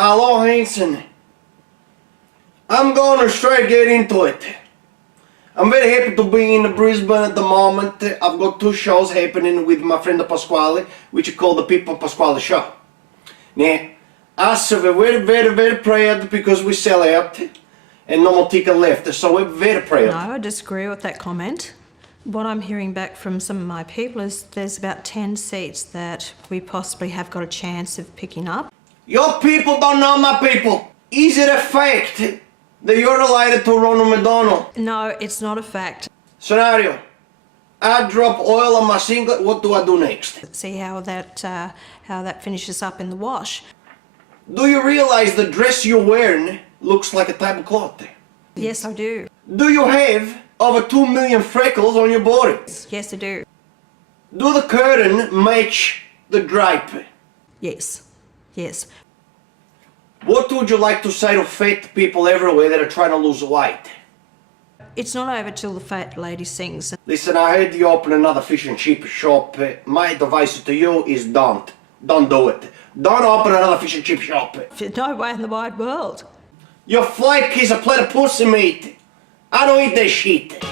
Hello, Hanson. I'm gonna straight get into it. I'm very happy to be in Brisbane at the moment. I've got 2 shows happening with my friend Pasquale, which is called the Pippo Pasquale Show. Now, us are very proud because we sell out and no more ticket left, so we're very proud. No, I disagree with that comment. What I'm hearing back from some of my people is there's about 10 seats that we possibly have got a chance of picking up. Your people don't know my people. Is it a fact that you're related to Ronald McDonald? No, it's not a fact. Scenario. I drop oil on my singlet, what do I do next? See how that finishes up in the wash. Do you realize the dress you're wearing looks like a type of cloth? Yes, I do. Do you have over 2 million freckles on your body? Yes, I do. Do the curtain match the drape? Yes. Yes. What would you like to say to fat people everywhere that are trying to lose weight? It's not over till the fat lady sings. Listen, I heard you open another fish and chip shop. My advice to you is don't. Don't do it. Don't open another fish and chip shop. No way in the wide world. Your flake is a plate of pussy meat. I don't eat that shit.